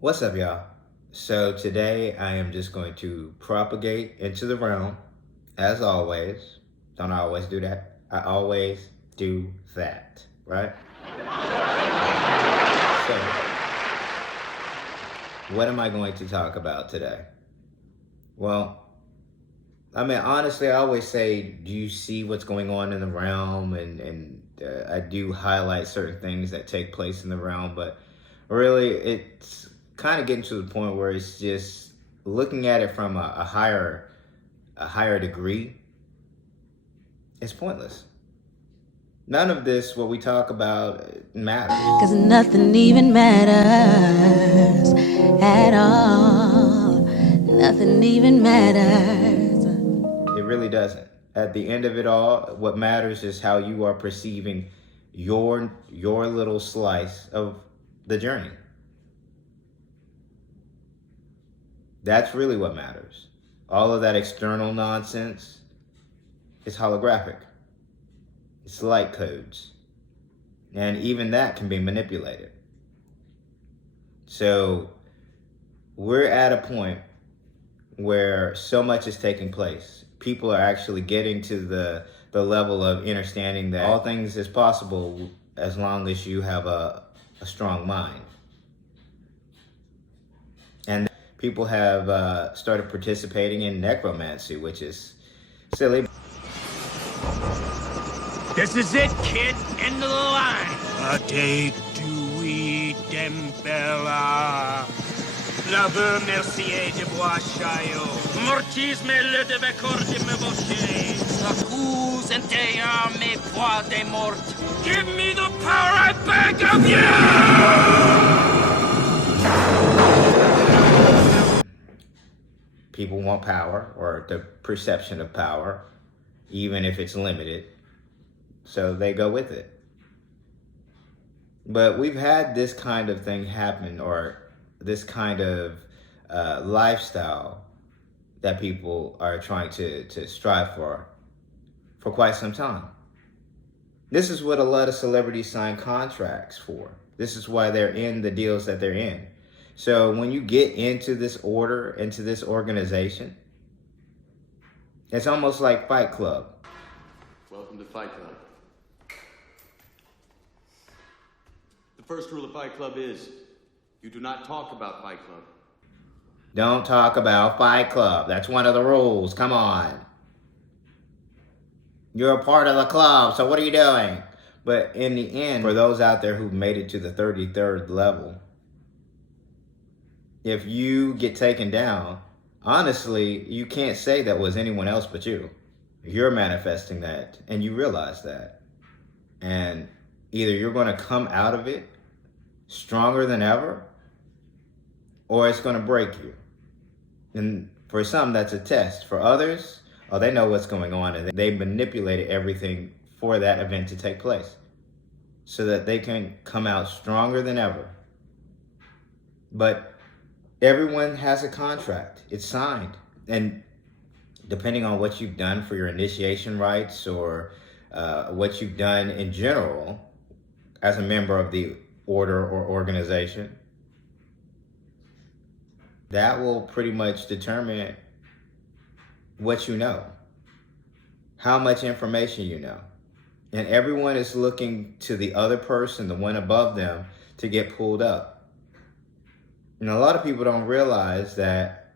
What's up, y'all? So today I am just going to propagate into the realm, as always. Don't I always do that? I always do that, right? So, what am I going to talk about today? Well, honestly, I always say, do you see what's going on in the realm? And I do highlight certain things that take place in the realm, but really, it's kind of getting to the point where it's just looking at it from a higher degree. It's pointless. None of this, what we talk about, matters. 'Cause nothing even matters at all. Nothing even matters. It really doesn't. At the end of it all, what matters is how you are perceiving your little slice of the journey. That's really what matters. All of that external nonsense is holographic. It's light codes. And even that can be manipulated. So we're at a point where so much is taking place. People are actually getting to the level of understanding that all things is possible as long as you have a strong mind. And people have started participating in necromancy, which is silly. This is it, kid. End of the line. Ate tui dembella. La be mercier de bois chaillot. Mortis me le de becor de me boche. Accuse and dea me pois de mort. Give me the power I beg of you! People want power, or the perception of power, even if it's limited. So they go with it. But we've had this kind of thing happen, or this kind of lifestyle that people are trying to strive for quite some time. This is what a lot of celebrities sign contracts for. This is why they're in the deals that they're in. So when you get into this order, into this organization, it's almost like Fight Club. Welcome to Fight Club. The first rule of Fight Club is you do not talk about Fight Club. Don't talk about Fight Club. That's one of the rules. Come on. You're a part of the club, so what are you doing? But in the end, for those out there who've made it to the 33rd level, if you get taken down, honestly, you can't say that was anyone else but you. You're manifesting that, and you realize that. And either you're going to come out of it stronger than ever, or it's going to break you. And for some, that's a test. For others, they know what's going on, and they manipulated everything for that event to take place so that they can come out stronger than ever. But everyone has a contract. It's signed. And depending on what you've done for your initiation rites, or what you've done in general as a member of the order or organization, that will pretty much determine what you know, how much information you know. And everyone is looking to the other person, the one above them, to get pulled up. And a lot of people don't realize that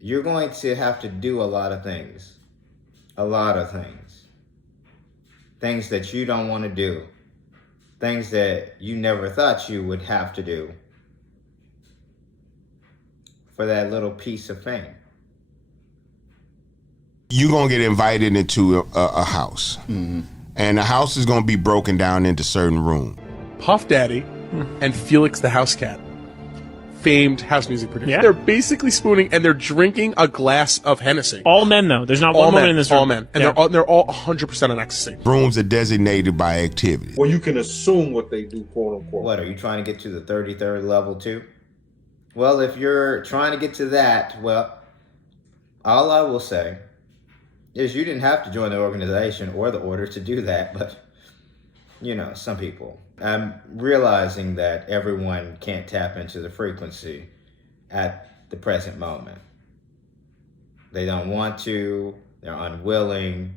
you're going to have to do a lot of things. A lot of things. Things that you don't want to do. Things that you never thought you would have to do for that little piece of fame. You're going to get invited into a house. Mm-hmm. And the house is going to be broken down into certain rooms. Puff Daddy and Felix the House Cat, famed house music producer. Yeah. They're basically spooning and they're drinking a glass of Hennessy. All men, though. There's not one woman in this room. All men. And Yeah. they're all 100% on ecstasy. Rooms are designated by activity. Well, you can assume what they do, quote unquote. What, are you trying to get to the 33rd level too? Well, if you're trying to get to that, well, all I will say is you didn't have to join the organization or the order to do that, but, you know, some people. I'm realizing that everyone can't tap into the frequency at the present moment. They don't want to, they're unwilling,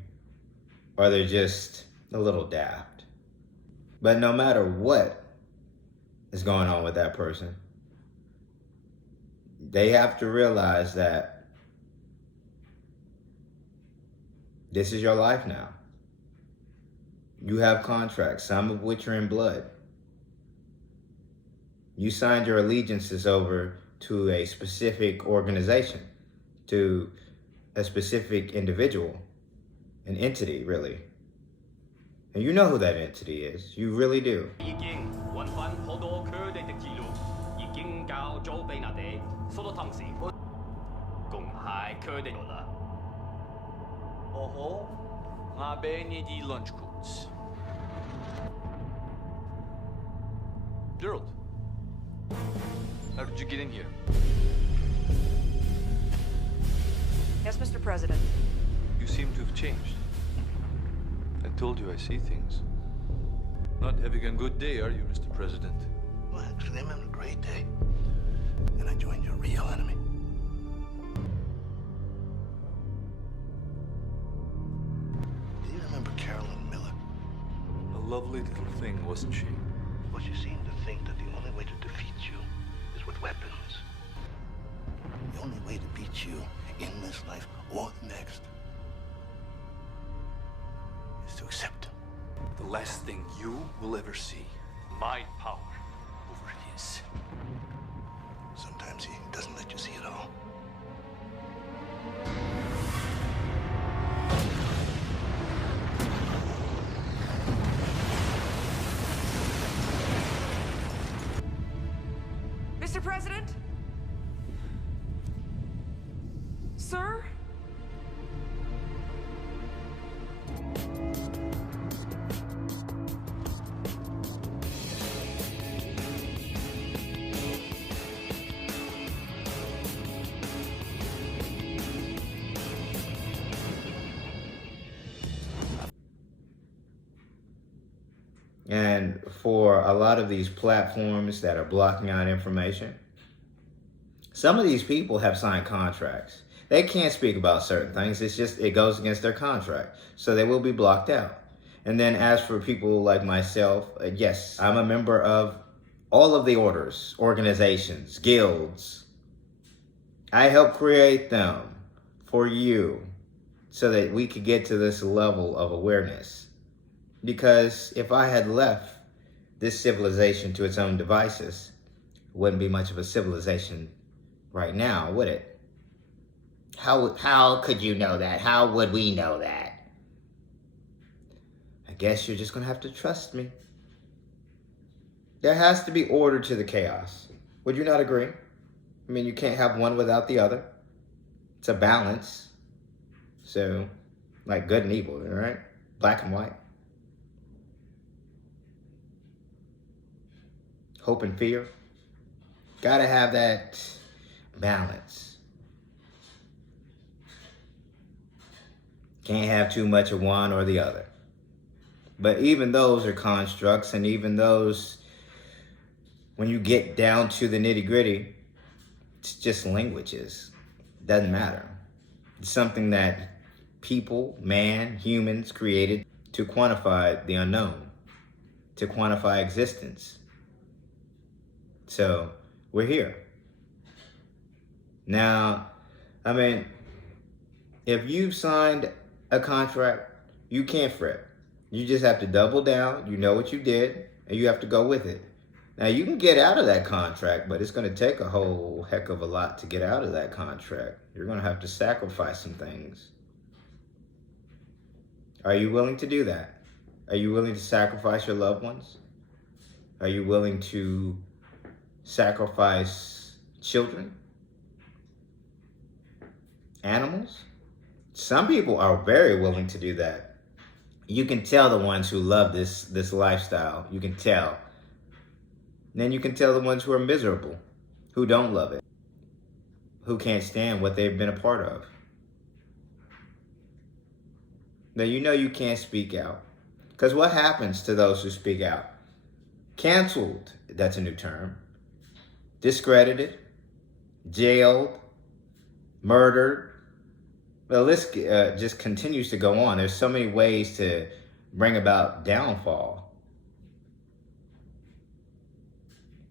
or they're just a little daft. But no matter what is going on with that person, they have to realize that this is your life now. You have contracts, some of which are in blood. You signed your allegiances over to a specific organization, to a specific individual, an entity, really. And you know who that entity is. You really do. Gerald, how did you get in here? Yes, Mr. President. You seem to have changed. I told you I see things. Not having a good day, are you, Mr. President? Well, actually, I'm having a great day. And I joined your real enemy. Do you remember Carolyn Miller? A lovely little thing, wasn't she? Well, she seemed to think that the only way to defeat you is with weapons. The only way to beat you in this life or the next is to accept him. The last thing you will ever see. My power over his. Sometimes he doesn't let you see it all. Mr. President? Sir? And for a lot of these platforms that are blocking out information, some of these people have signed contracts. They can't speak about certain things. It goes against their contract. So they will be blocked out. And then as for people like myself, yes, I'm a member of all of the orders, organizations, guilds. I helped create them for you so that we could get to this level of awareness. Because if I had left this civilization to its own devices, it wouldn't be much of a civilization right now, would it? How could you know that? How would we know that? I guess you're just gonna have to trust me. There has to be order to the chaos. Would you not agree? I mean, you can't have one without the other. It's a balance. So, like good and evil, all right? Black and white. Hope and fear. Gotta have that balance. Can't have too much of one or the other. But even those are constructs, and even those, when you get down to the nitty gritty, it's just languages. Doesn't matter. It's something that people, humans created to quantify the unknown, to quantify existence. So we're here. Now, I mean, if you've signed a contract, you can't fret. You just have to double down. You know what you did, and you have to go with it. Now, you can get out of that contract, but it's going to take a whole heck of a lot to get out of that contract. You're going to have to sacrifice some things. Are you willing to do that? Are you willing to sacrifice your loved ones? Are you willing to sacrifice children? Animals? Some people are very willing to do that. You can tell the ones who love this lifestyle. You can tell. Then you can tell the ones who are miserable, who don't love it, who can't stand what they've been a part of. Now, you know you can't speak out. Because what happens to those who speak out? canceled, that's a new term, discredited, jailed, murdered. The list just continues to go on. There's so many ways to bring about downfall.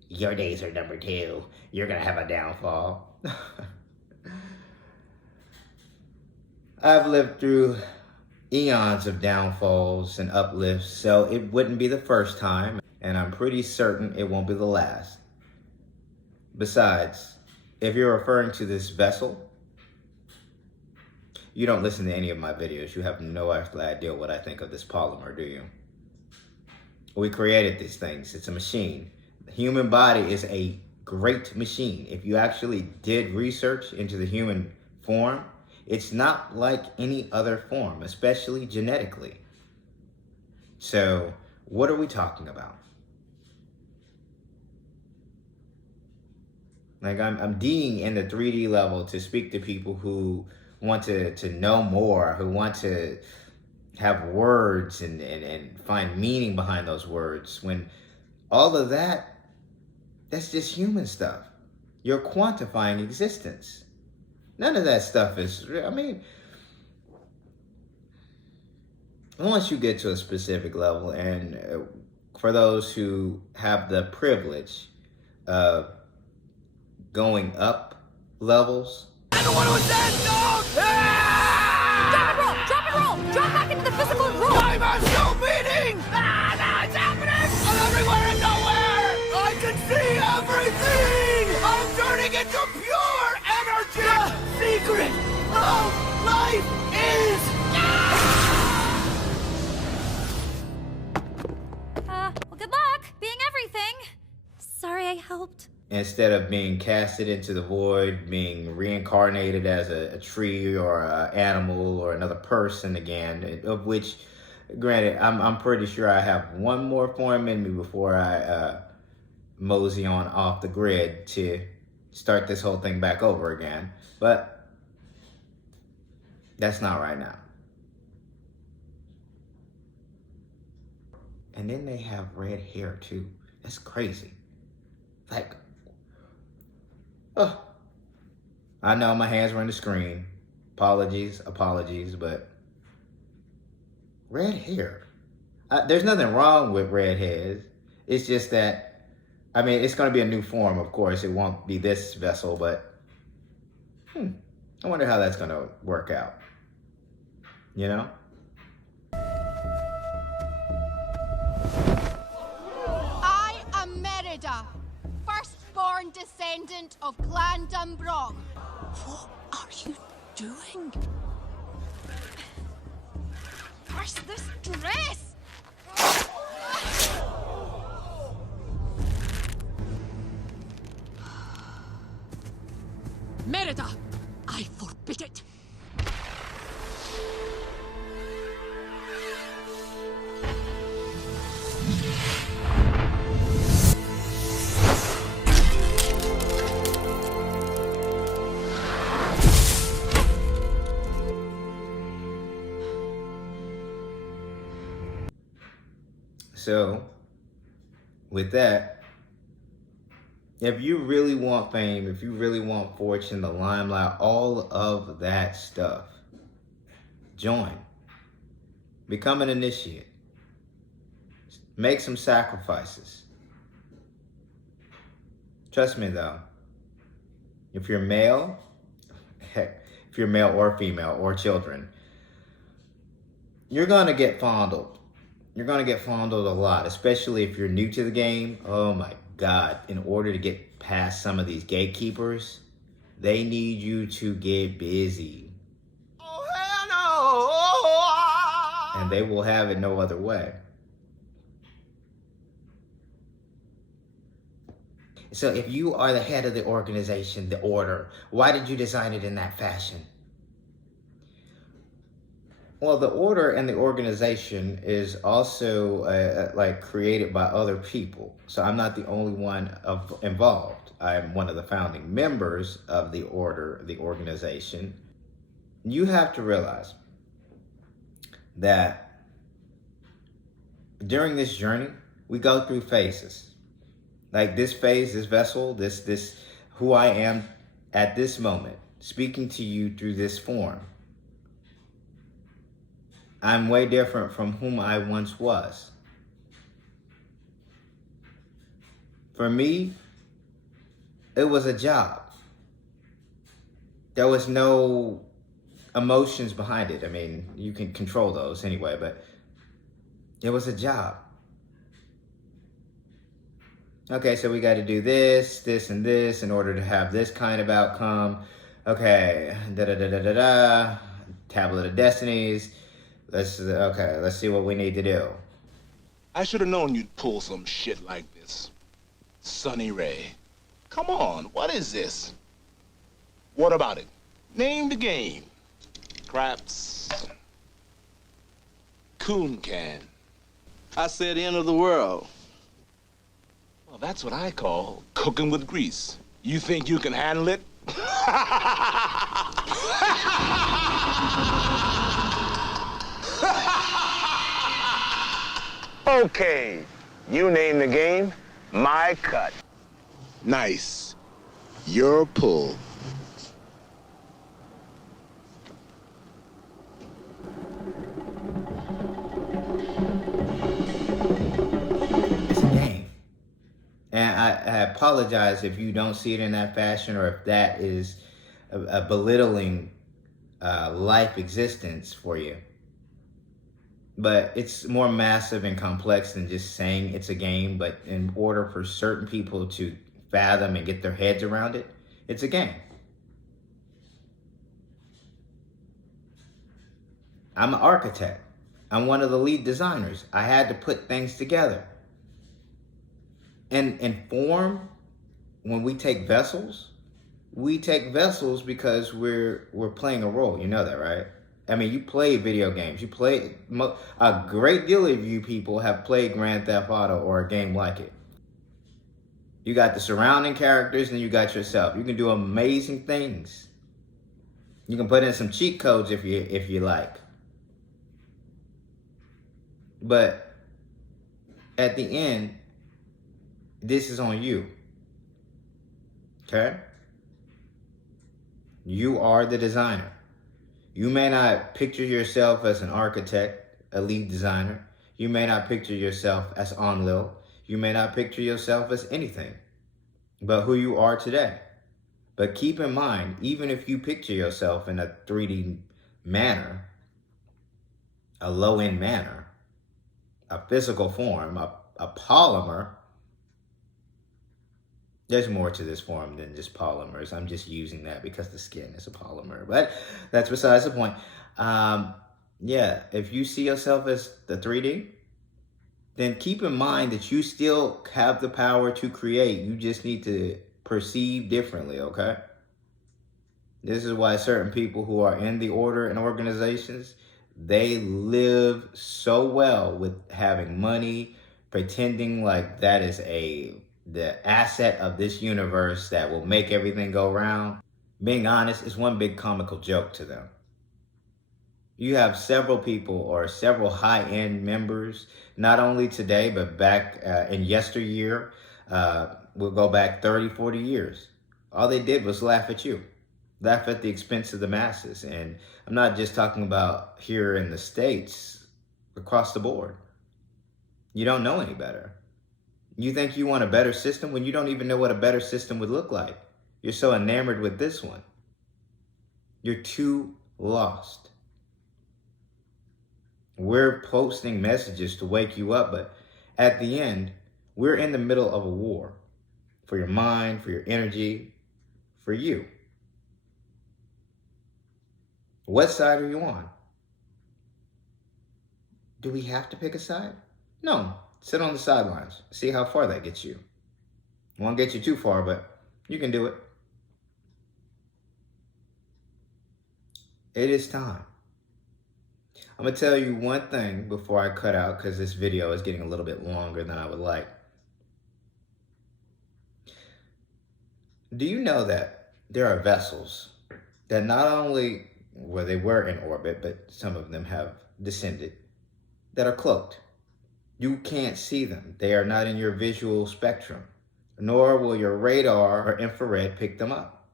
Your days are number 2. You're going to have a downfall. I've lived through eons of downfalls and uplifts, so it wouldn't be the first time, and I'm pretty certain it won't be the last. Besides, if you're referring to this vessel, you don't listen to any of my videos. You have no idea what I think of this polymer, do you? We created these things. It's a machine. The human body is a great machine. If you actually did research into the human form, it's not like any other form, especially genetically. So, what are we talking about? Like, I'm D'ing in the 3D level to speak to people who want to know more, who want to have words and find meaning behind those words, when all of that's just human stuff. You're quantifying existence. None of that stuff is, once you get to a specific level, and for those who have the privilege of going up levels. Everyone who says no! Drop and roll! Drop back into the physical and roll! I'm still beating! Ah, it's happening! I'm everywhere and nowhere! I can see everything! I'm turning into pure energy! The secret of life is... Well, good luck being everything. Sorry I helped. Instead of being casted into the void, being reincarnated as a tree or an animal or another person again, of which, granted, I'm pretty sure I have one more form in me before I mosey on off the grid to start this whole thing back over again. But that's not right now. And then they have red hair too. That's crazy. Like, oh, I know my hands were on the screen. Apologies, but red hair. There's nothing wrong with red hairs. It's just that, it's going to be a new form, of course. It won't be this vessel, but I wonder how that's going to work out. You know? I am Merida, firstborn descendant of Clan Dumbrong. What are you doing? Curse this dress! Merida, I forbid it. So, with that, if you really want fame, if you really want fortune, the limelight, all of that stuff, join. Become an initiate. Make some sacrifices. Trust me though, if you're male, heck, if you're male or female or children, you're gonna get fondled. You're gonna get fondled a lot, especially if you're new to the game. Oh my God, in order to get past some of these gatekeepers, they need you to get busy. Oh, hell no! And they will have it no other way. So if you are the head of the organization, the order, why did you design it in that fashion? Well, the order and the organization is also created by other people. So I'm not the only one involved. I'm one of the founding members of the order, the organization. You have to realize that during this journey, we go through phases. Like this phase, this vessel, this who I am at this moment, speaking to you through this form. I'm way different from whom I once was. For me, it was a job. There was no emotions behind it. I mean, you can control those anyway, but it was a job. Okay, so we got to do this, this, and this in order to have this kind of outcome. Okay, da-da-da-da-da-da, Tablet of Destinies. Let's see what we need to do. I should have known you'd pull some shit like this. Sonny Ray. Come on, what is this? What about it? Name the game. Craps. Coon can. I said end of the world. Well, that's what I call cooking with grease. You think you can handle it? Okay, you name the game, my cut. Nice. Your pull. It's a game. And I apologize if you don't see it in that fashion, or if that is a belittling life existence for you. But it's more massive and complex than just saying it's a game. But in order for certain people to fathom and get their heads around it, it's a game. I'm an architect. I'm one of the lead designers. I had to put things together. And in form, when we take vessels because we're playing a role. You know that, right? I mean, you play video games. A great deal of you people have played Grand Theft Auto or a game like it. You got the surrounding characters and you got yourself. You can do amazing things. You can put in some cheat codes if you like. But at the end, this is on you. Okay? You are the designer. You may not picture yourself as an architect, a lead designer. You may not picture yourself as Enlil. You may not picture yourself as anything but who you are today. But keep in mind, even if you picture yourself in a 3D manner, a low-end manner, a physical form, a polymer, there's more to this form than just polymers. I'm just using that because the skin is a polymer, but that's besides the point. Yeah, if you see yourself as the 3D, then keep in mind that you still have the power to create. You just need to perceive differently, okay? This is why certain people who are in the order and organizations, they live so well with having money, pretending like that is the asset of this universe that will make everything go round. Being honest, is one big comical joke to them. You have several people or several high-end members, not only today, but back in yesteryear. We'll go back 30, 40 years. All they did was laugh at you. Laugh at the expense of the masses. And I'm not just talking about here in the States, across the board. You don't know any better. You think you want a better system when you don't even know what a better system would look like. You're so enamored with this one. You're too lost. We're posting messages to wake you up, but at the end, we're in the middle of a war for your mind, for your energy, for you. What side are you on? Do we have to pick a side? No. Sit on the sidelines. See how far that gets you. Won't get you too far, but you can do it. It is time. I'm going to tell you one thing before I cut out, because this video is getting a little bit longer than I would like. Do you know that there are vessels that not only, they were in orbit, but some of them have descended, that are cloaked? You can't see them. They are not in your visual spectrum, nor will your radar or infrared pick them up.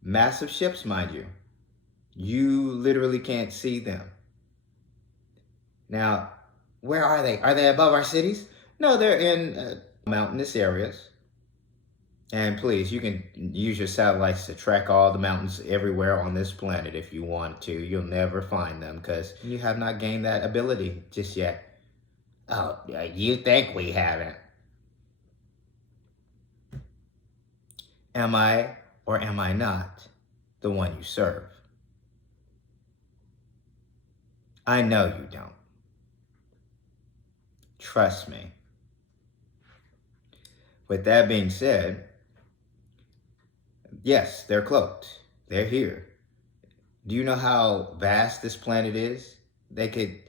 Massive ships, mind you. You literally can't see them. Now, where are they? Are they above our cities? No, they're in mountainous areas. And please, you can use your satellites to track all the mountains everywhere on this planet if you want to. You'll never find them because you have not gained that ability just yet. Oh, you think we haven't? Am I or am I not the one you serve? I know you don't. Trust me. With that being said, yes, they're cloaked. They're here. Do you know how vast this planet is? They could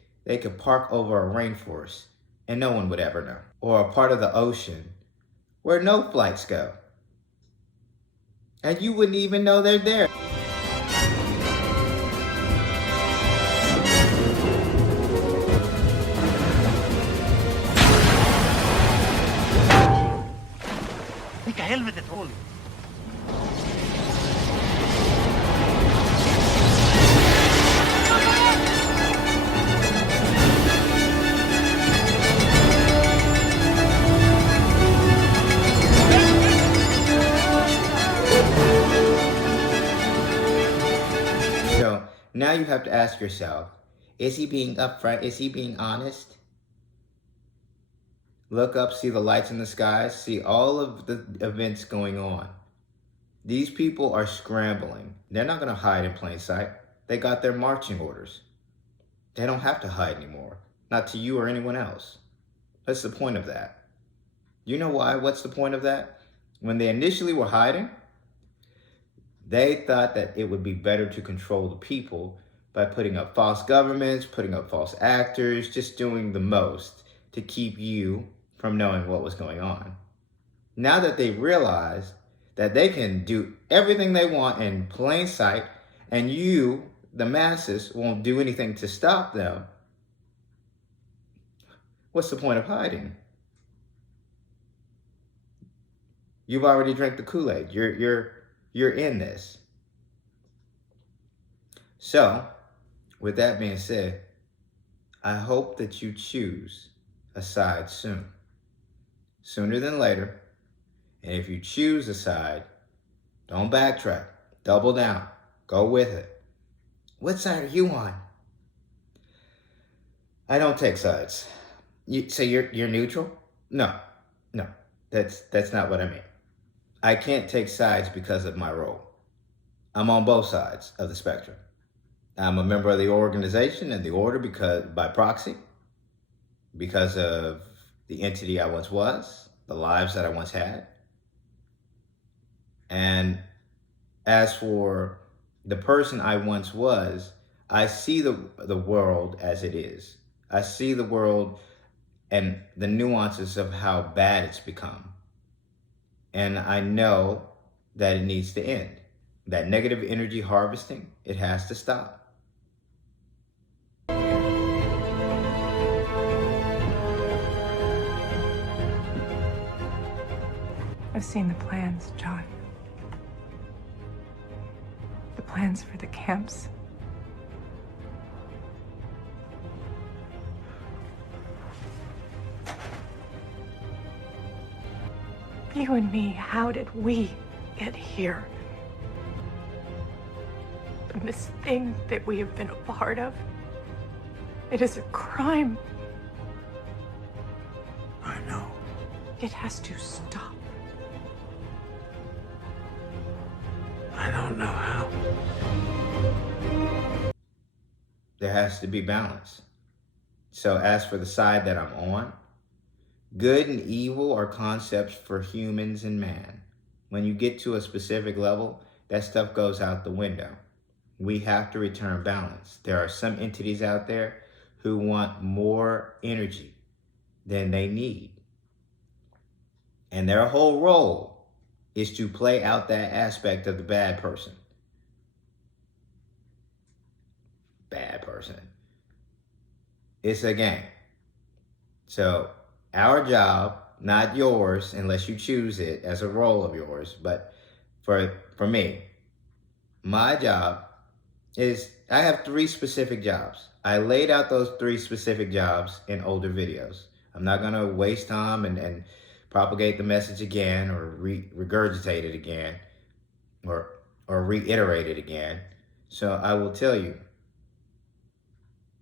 park over a rainforest and no one would ever know. Or a part of the ocean where no flights go. And you wouldn't even know they're there. MiKa'El with it all. So now you have to ask yourself, is he being upfront? Is he being honest? Look up, see the lights in the sky, see all of the events going on. These people are scrambling. They're not going to hide in plain sight. They got their marching orders. They don't have to hide anymore. Not to you or anyone else. What's the point of that? You know why? What's the point of that? When they initially were hiding, they thought that it would be better to control the people by putting up false governments, putting up false actors, just doing the most to keep you from knowing what was going on. Now that they realize that they can do everything they want in plain sight and you, the masses, won't do anything to stop them, what's the point of hiding? You've already drank the Kool-Aid. You're in this. So, with that being said, I hope that you choose a side soon. Sooner than later. And if you choose a side, don't backtrack. Double down. Go with it. What side are you on? I don't take sides. You say you're neutral? No. That's not what I mean. I can't take sides because of my role. I'm on both sides of the spectrum. I'm a member of the organization and the order because by proxy, because of the entity I once was, the lives that I once had. And as for the person I once was, I see the world as it is. I see the world and the nuances of how bad it's become. And I know that it needs to end. That negative energy harvesting, it has to stop. I've seen the plans, John. The plans for the camps. You and me, how did we get here? And this thing that we have been a part of, it is a crime. I know. It has to stop. I don't know how. There has to be balance. So as for the side that I'm on, good and evil are concepts for humans and man. When you get to a specific level, that stuff goes out the window. We have to return balance. There are some entities out there who want more energy than they need. And their whole role is to play out that aspect of the bad person. Bad person. It's a game. So our job, not yours, unless you choose it as a role of yours, but for me, my job is, I have 3 specific jobs. I laid out those 3 specific jobs in older videos. I'm not gonna waste time and propagate the message again or regurgitate it again or reiterate it again. So I will tell you,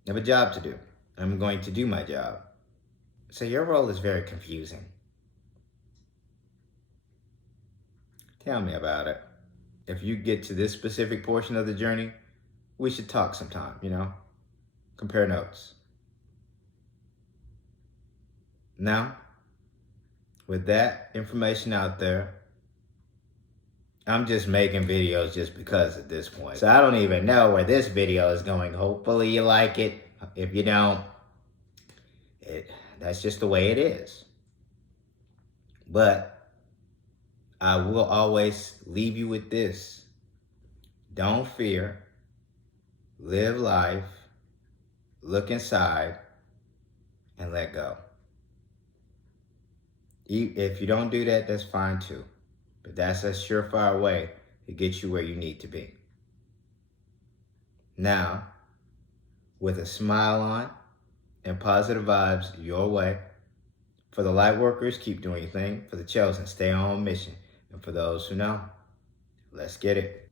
I have a job to do. I'm going to do my job. So your role is very confusing. Tell me about it. If you get to this specific portion of the journey, we should talk sometime, you know? Compare notes. Now, with that information out there, I'm just making videos just because at this point. So I don't even know where this video is going. Hopefully you like it. If you don't, that's just the way it is. But I will always leave you with this. Don't fear. Live life. Look inside and let go. If you don't do that, that's fine too. But that's a surefire way to get you where you need to be. Now, with a smile on and positive vibes your way, for the light workers, keep doing your thing. For the chosen, stay on mission. And for those who know, let's get it.